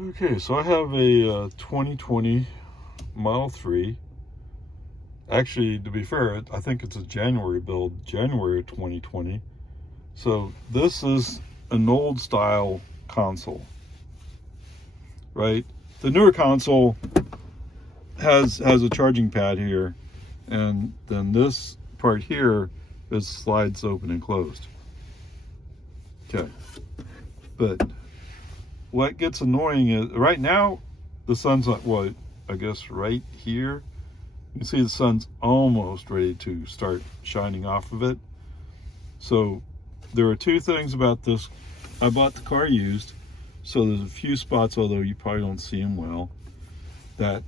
Okay, so I have a 2020 Model 3. Actually, to be fair, I think it's a January build, January of 2020. So this is an old style console, right? The newer console has a charging pad here, and then this part here is slides open and closed. Okay, but what gets annoying is right now the sun's like, what, I guess right here. You can see the sun's almost ready to start shining off of it. So there are two things about this. I bought the car used, so there's a few spots, although you probably don't see them well, that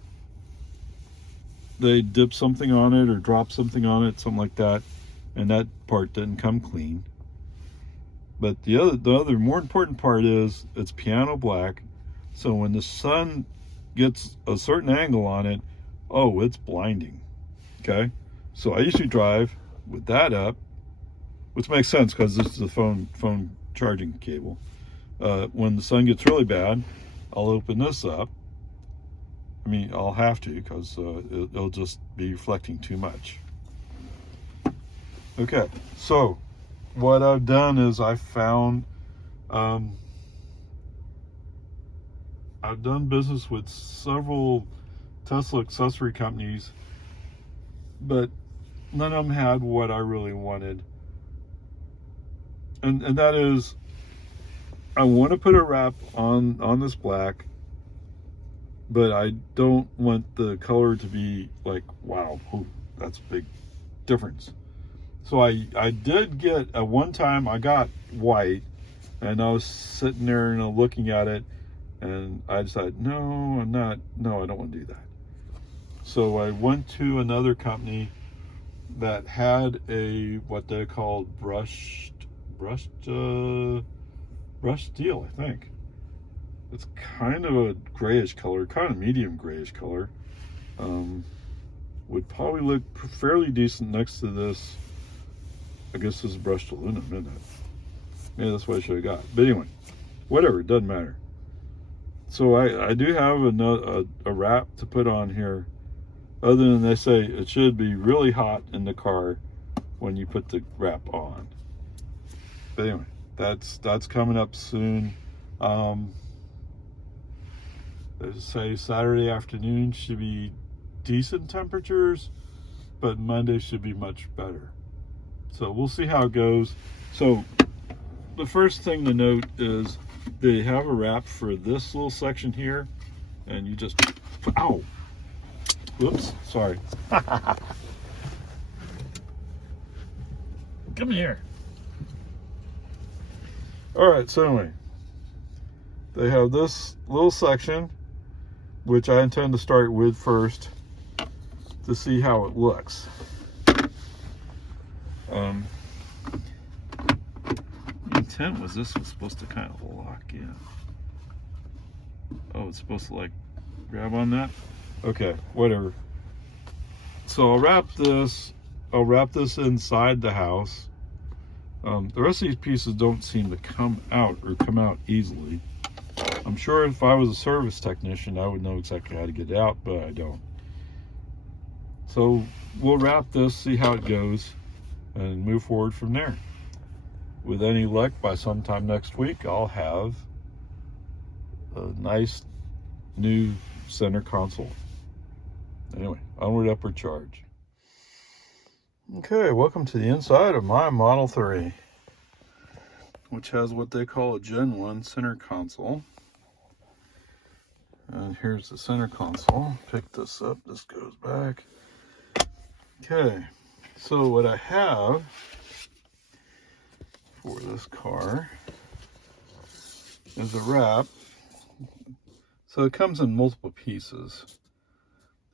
they dip something on it or drop something on it, something like that, and that part didn't come clean. But the other more important part is it's piano black, so when the sun gets a certain angle on it, oh, it's blinding. Okay, so I usually drive with that up, which makes sense because this is a phone charging cable. When the sun gets really bad, I'll open this up. I mean, I'll have to because it'll just be reflecting too much. Okay, so what I've done is I've done business with several Tesla accessory companies, but none of them had what I really wanted. And that is, I want to put a wrap on this black, but I don't want the color to be like, wow, that's a big difference. So I did get, at one time I got white, and I was sitting there and looking at it, and I decided, no, I don't want to do that. So I went to another company that had a, what they called brushed steel, I think. It's kind of a grayish color, kind of medium grayish color. Would probably look fairly decent next to this. I guess this is brushed aluminum, isn't it? Maybe that's what I should have got. But anyway, whatever, it doesn't matter. So I do have a wrap to put on here, other than they say it should be really hot in the car when you put the wrap on. But anyway, that's coming up soon. They say Saturday afternoon should be decent temperatures, but Monday should be much better. So we'll see how it goes. So the first thing to note is they have a wrap for this little section here, and you just, ow, whoops, sorry. Come here. All right, so anyway, they have this little section, which I intend to start with first to see how it looks. The intent was this was supposed to kind of lock in. Oh, it's supposed to like grab on that? Okay, whatever. So I'll wrap this inside the house. The rest of these pieces don't seem to come out easily. I'm sure if I was a service technician, I would know exactly how to get it out, but I don't. So we'll wrap this, see how it goes, and move forward from there. With any luck, by sometime next week, I'll have a nice new center console. Anyway, onward, upward charge. Okay, welcome to the inside of my Model 3, which has what they call a Gen 1 center console. And here's the center console. Pick this up, this goes back. Okay, so what I have for this car is a wrap. So it comes in multiple pieces.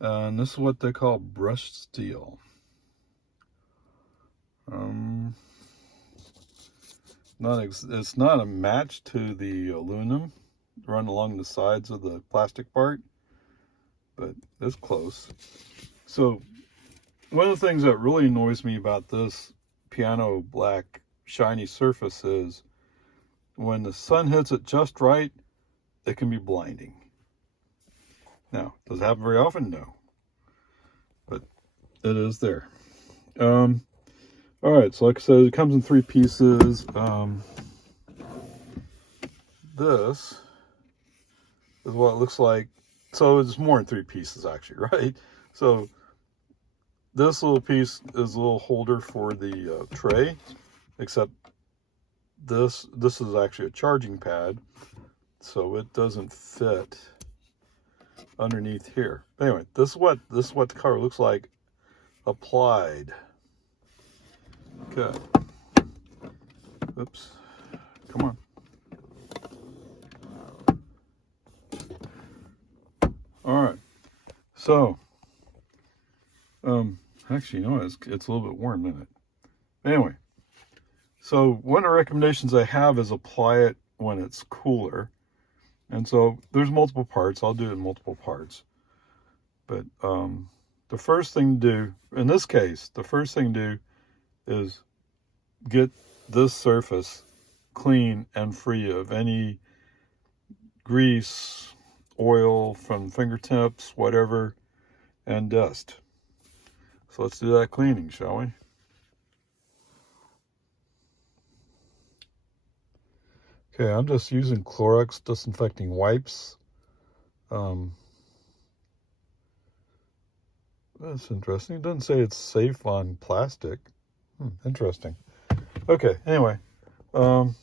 And this is what they call brushed steel. It's not a match to the aluminum run along the sides of the plastic part, but it's close. So one of the things that really annoys me about this piano black shiny surface is when the sun hits it just right, it can be blinding. Now, does it happen very often? No. But it is there. All right, so like I said, it comes in 3 pieces. This is what it looks like. So it's more than 3 pieces, actually, right? So this little piece is a little holder for the tray, except this is actually a charging pad, so it doesn't fit underneath here. Anyway, this is what the cover looks like applied. Okay. Oops. Come on. All right. So, actually, you know, it's a little bit warm, isn't it? Anyway, so one of the recommendations I have is apply it when it's cooler. And so there's multiple parts. I'll do it in multiple parts. But the first thing to do, in this case, the first thing to do is get this surface clean and free of any grease, oil from fingertips, whatever, and dust. So let's do that cleaning, shall we? Okay, I'm just using Clorox disinfecting wipes. That's interesting. It doesn't say it's safe on plastic. Interesting. Okay, anyway, you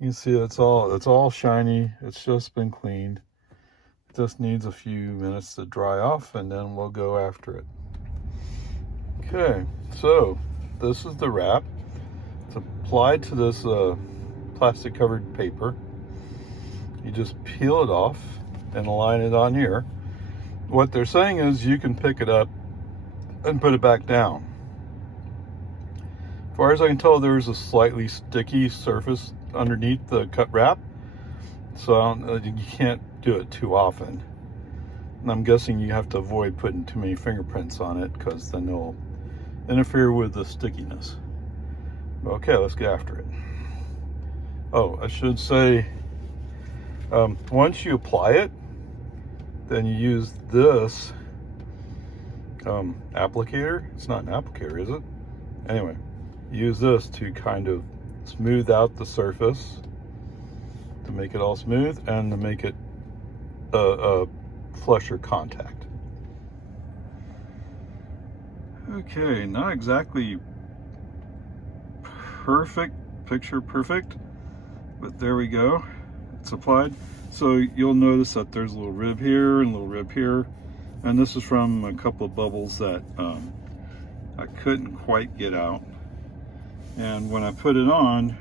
can see it's all shiny. It's just been cleaned. It just needs a few minutes to dry off, and then we'll go after it. Okay, so this is the wrap. It's applied to this plastic covered paper. You just peel it off and align it on here. What they're saying is you can pick it up and put it back down. As far as I can tell, there's a slightly sticky surface underneath the cut wrap, so you can't do it too often. And I'm guessing you have to avoid putting too many fingerprints on it, because then they'll interfere with the stickiness. Okay, let's get after it. Oh, I should say, once you apply it, then you use this applicator. It's not an applicator, is it? Anyway, use this to kind of smooth out the surface, to make it all smooth, and to make it a flusher contact. Okay, not exactly perfect, picture perfect, but there we go. It's applied. So you'll notice that there's a little rib here and a little rib here, and this is from a couple of bubbles that I couldn't quite get out. And when I put it on,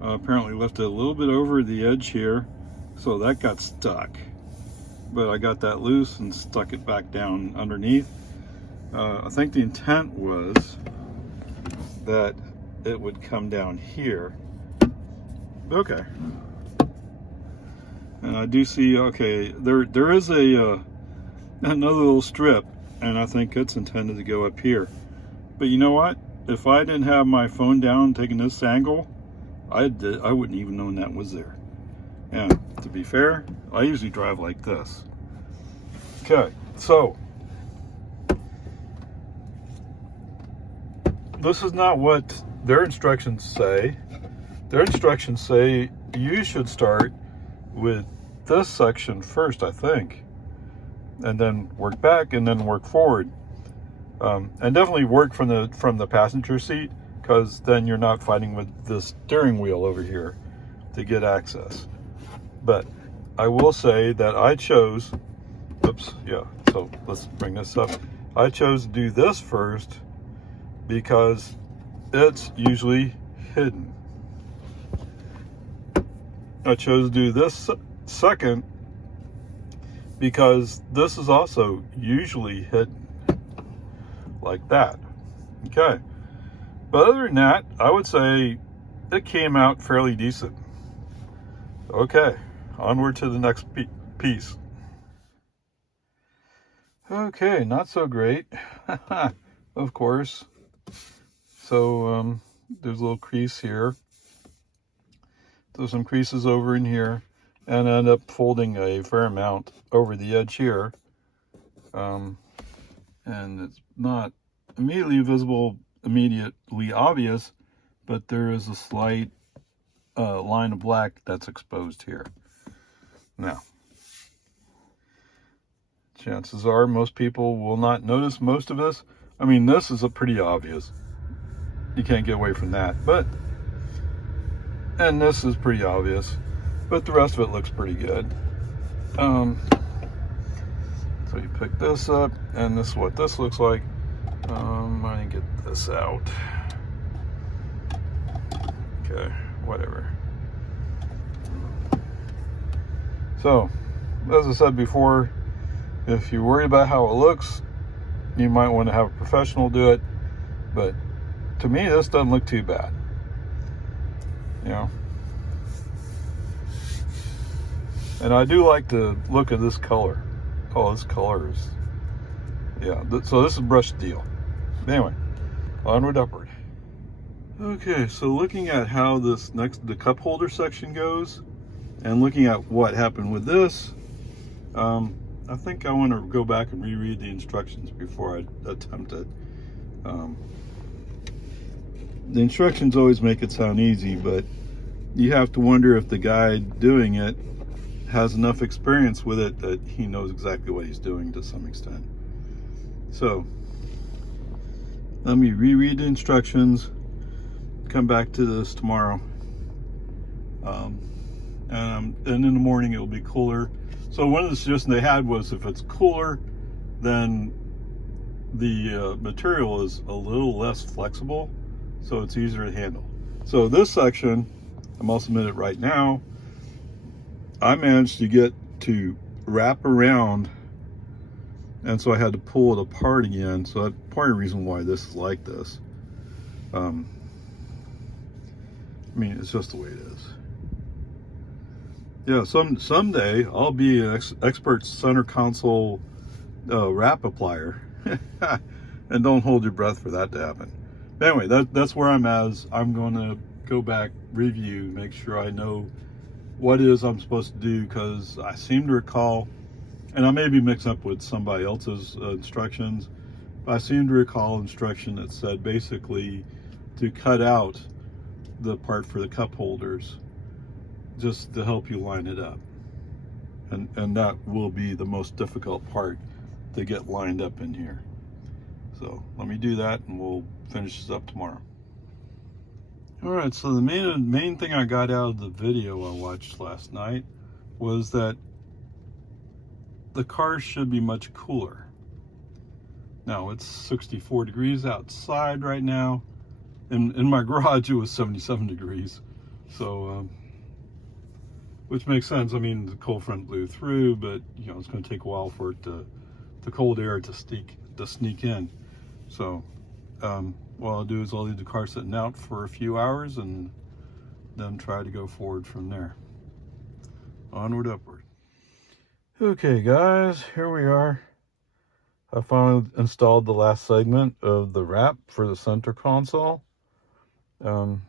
apparently left it a little bit over the edge here, so that got stuck. But I got that loose and stuck it back down underneath. I think the intent was that it would come down here. Okay. And I do see, okay, there is another little strip, and I think it's intended to go up here. But you know what? If I didn't have my phone down taking this angle, I wouldn't even known that was there. And to be fair, I usually drive like this. Okay, so this is not what their instructions say. Their instructions say you should start with this section first, I think, and then work back and then work forward, and definitely work from the passenger seat, because then you're not fighting with the steering wheel over here to get access. But I will say that I chose, oops, yeah, so let's bring this up. I chose to do this first because it's usually hidden. I chose to do this second because this is also usually hidden, like that. Okay, but other than that, I would say it came out fairly decent. Okay, onward to the next piece. Okay, not so great, of course. So there's a little crease here. There's some creases over in here. and I end up folding a fair amount over the edge here. And it's not immediately visible, immediately obvious, but there is a slight line of black that's exposed here. Now, chances are most people will not notice most of this. I mean, this is a pretty obvious. You can't get away from that. And this is pretty obvious, but the rest of it looks pretty good. So you pick this up, and this is what this looks like. I didn't get this out. Okay, whatever. So, as I said before, if you're worried about how it looks, you might want to have a professional do it. But to me, this doesn't look too bad. You know. And I do like the look of this color. Oh, this color is, yeah. So this is brush steel. Anyway, onward, upward. Okay, so looking at how the cup holder section goes, and looking at what happened with this, I think I want to go back and reread the instructions before I attempt it. The instructions always make it sound easy, but you have to wonder if the guy doing it has enough experience with it that he knows exactly what he's doing to some extent. So let me reread the instructions, come back to this tomorrow, and in the morning it'll be cooler. So one of the suggestions they had was if it's cooler, then the material is a little less flexible, so it's easier to handle. So this section, I must admit it right now, I managed to get to wrap around, and so I had to pull it apart again. So that's part of the reason why this is like this. I mean, it's just the way it is. Yeah, someday I'll be an expert center console wrap applier. And don't hold your breath for that to happen. But anyway, that's where I'm at. I'm going to go back, review, make sure I know what it is I'm supposed to do, because I seem to recall, and I may be mixed up with somebody else's instructions, but I seem to recall instruction that said basically to cut out the part for the cup holders just to help you line it up. And that will be the most difficult part, to get lined up in here. So let me do that, and we'll finish this up tomorrow. All right, so the main thing I got out of the video I watched last night was that the car should be much cooler. Now it's 64 degrees outside right now. In my garage it was 77 degrees. So, which makes sense. I mean, the cold front blew through, but you know, it's going to take a while for it the cold air to sneak in. So, what I'll do is I'll leave the car sitting out for a few hours and then try to go forward from there. Onward, upward. Okay, guys, here we are. I finally installed the last segment of the wrap for the center console. So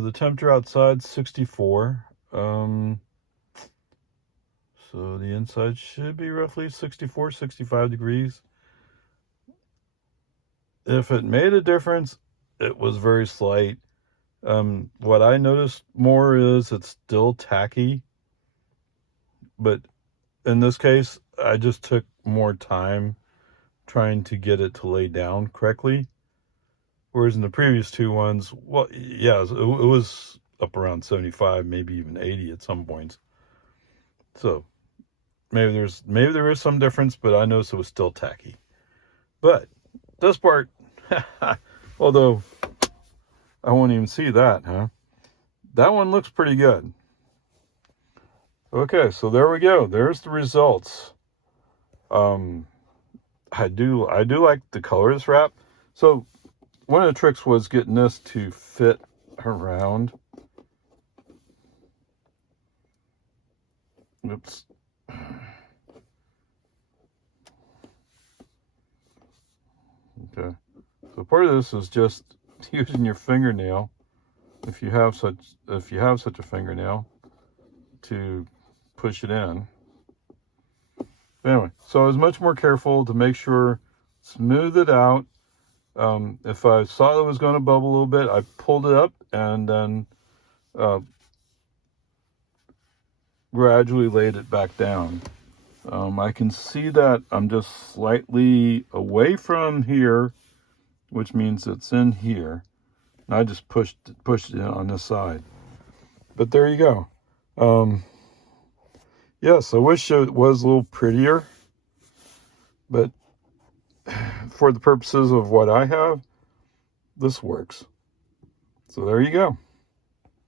the temperature outside 64. So the inside should be roughly 64, 65 degrees. If it made a difference, it was very slight. What I noticed more is it's still tacky, but in this case, I just took more time trying to get it to lay down correctly. Whereas in the previous two ones, well, yeah, it was up around 75, maybe even 80 at some points. So maybe there is some difference, but I noticed it was still tacky. But this part, although I won't even see that, huh? That one looks pretty good. Okay, so there we go. There's the results. I do like the color of this wrap. So one of the tricks was getting this to fit around. Oops. Okay. So part of this is just using your fingernail, if you have such a fingernail, to push it in. Anyway, so I was much more careful to make sure, smooth it out. If I saw it was going to bubble a little bit, I pulled it up and then gradually laid it back down. I can see that I'm just slightly away from here, which means it's in here. And I just pushed it in on this side. But there you go. Yes, I wish it was a little prettier, but for the purposes of what I have, this works. So there you go.